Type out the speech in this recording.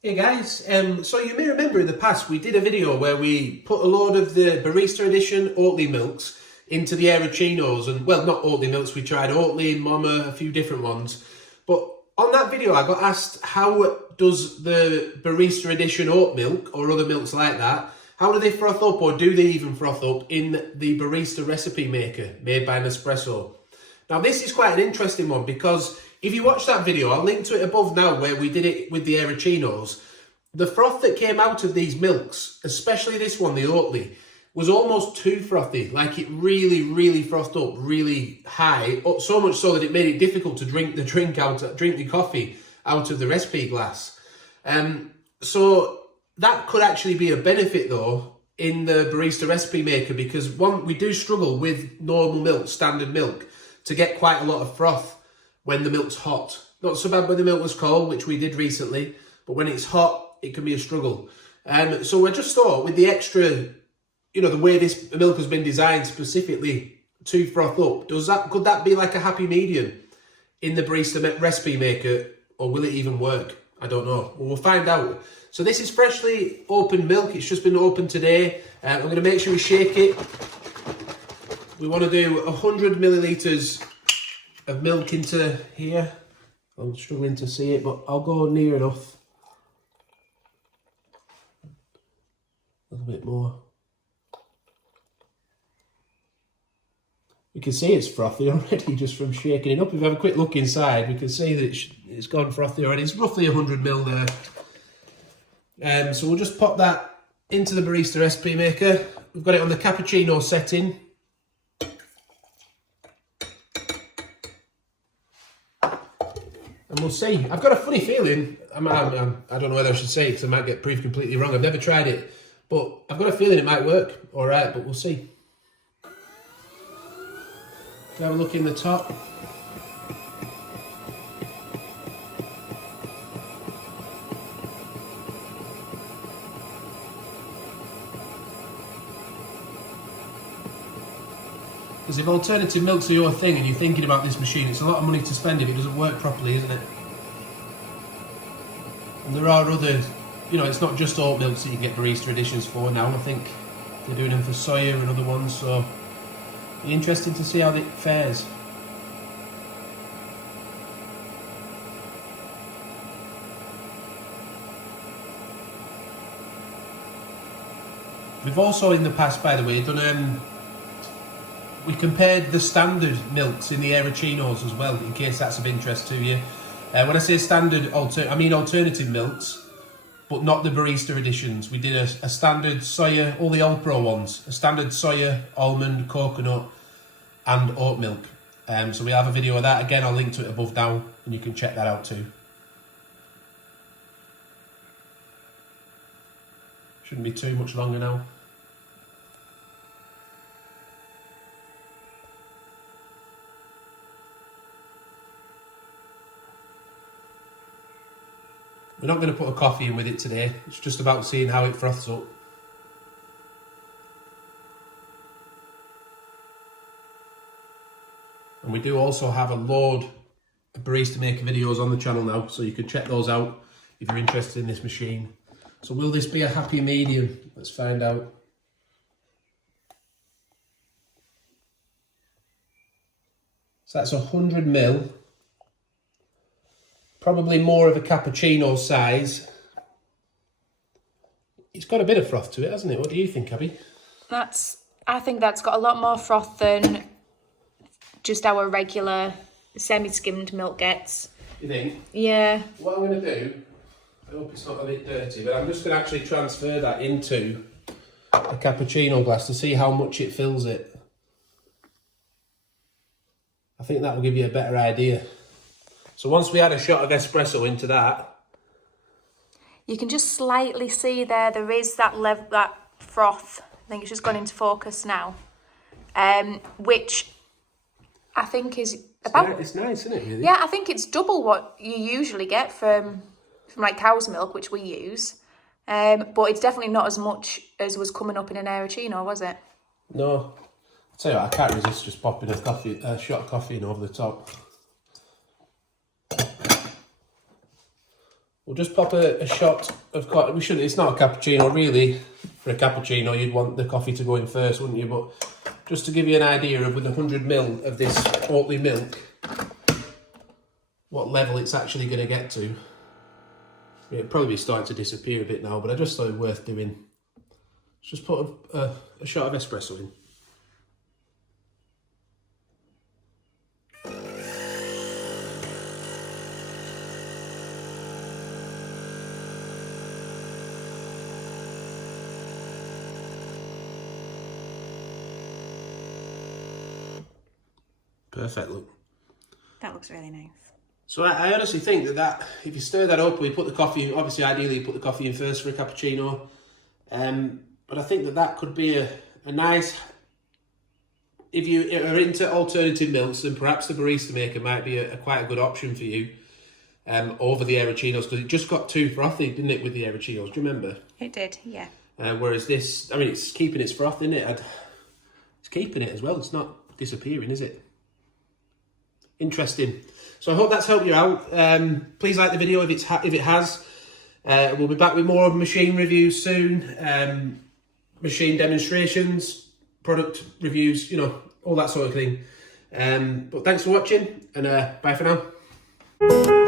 Hey guys, so you may remember in the past we did a video where we put a load of the Barista Edition Oatly milks into the Aerochinos, and well, not Oatly milks, we tried Oatly and MOMA, a few different ones. But on that video I got asked, how does the Barista Edition oat milk or other milks like that, how do they froth up, or do they even froth up in the Barista Recipe Maker made by Nespresso? Now this is quite an interesting one, because if you watch that video, I'll link to it above now where we did it with the Aerochinos. The froth that came out of these milks, especially this one, the Oatly, was almost too frothy. Like, it really frothed up really high, so much so that it made it difficult to drink the coffee out of the recipe glass. So that could actually be a benefit though in the Barista Recipe Maker, because one, we do struggle with normal milk, standard milk, to get quite a lot of froth when the milk's hot. Not so bad when the milk was cold, which we did recently, but when it's hot, it can be a struggle. So I just thought, with the extra, the way this milk has been designed specifically to froth up, could that be like a happy medium in the Barista Recipe Maker, or will it even work? I don't know. Well, we'll find out. So this is freshly opened milk. It's just been opened today. I'm going to make sure we shake it. We want to do 100 millilitres of milk into here. I'm struggling to see it, but I'll go near enough. A little bit more. You can see it's frothy already just from shaking it up. If we have a quick look inside, we can see that it's gone frothy already. It's roughly 100 ml there. So we'll just pop that into the Barista Recipe Maker. We've got it on the cappuccino setting. And we'll see. I've got a funny feeling, I don't know whether I should say it because I might get proved completely wrong. I've never tried it, but I've got a feeling it might work all right, but we'll see. Have a look in the top. Because if alternative milks are your thing and you're thinking about this machine, it's a lot of money to spend if it doesn't work properly, isn't it? And there are other, it's not just oat milks that you get Barista Editions for now. I think they're doing them for soya and other ones, so it'll be interesting to see how it fares. We've also in the past, by the way, done we compared the standard milks in the Aerochinos as well, in case that's of interest to you. When I say standard, I mean alternative milks, but not the Barista Editions. We did a standard soya, all the Alpro ones, a standard soya, almond, coconut, and oat milk. So we have a video of that. Again, I'll link to it above now, and you can check that out too. Shouldn't be too much longer now. We're not going to put a coffee in with it today. It's just about seeing how it froths up. And we do also have a load of Barista Maker videos on the channel now, so you can check those out if you're interested in this machine. So will this be a happy medium? Let's find out. So that's 100 ml. Probably more of a cappuccino size. It's got a bit of froth to it, hasn't it? What do you think, Abby? I think that's got a lot more froth than just our regular semi-skimmed milk gets. You think? Yeah. What I'm going to do, I hope it's not a bit dirty, but I'm just going to actually transfer that into a cappuccino glass to see how much it fills it. I think that will give you a better idea. So once we add a shot of espresso into that, you can just slightly see there is that froth. I think it's just gone into focus now, which I think is about. It's nice, isn't it? Really? Yeah, I think it's double what you usually get from like cow's milk, which we use, but it's definitely not as much as was coming up in an Aerochino, was it? No. I'll tell you what, I can't resist just popping a shot of coffee in over the top. We'll just pop a shot of coffee. We shouldn't, it's not a cappuccino really. For a cappuccino, you'd want the coffee to go in first, wouldn't you? But just to give you an idea of with 100ml of this Oatly milk, what level it's actually going to get to. It'll probably be starting to disappear a bit now, but I just thought it worth doing. Let's just put a shot of espresso in. Perfect, look. That looks really nice. So I honestly think that if you stir that up, we put the coffee, obviously ideally you put the coffee in first for a cappuccino. But I think that could be a nice, if you are into alternative milks, then perhaps the Barista Maker might be quite a good option for you over the Arachinos, because it just got too frothy, didn't it, with the Arachinos? Do you remember? It did, yeah. Whereas this, I mean, it's keeping its froth, isn't it? It's keeping it as well. It's not disappearing, is it? Interesting. So I hope that's helped you out. Please like the video if it has. We'll be back with more machine reviews soon. Machine demonstrations, product reviews, you know, all that sort of thing. But thanks for watching, and bye for now.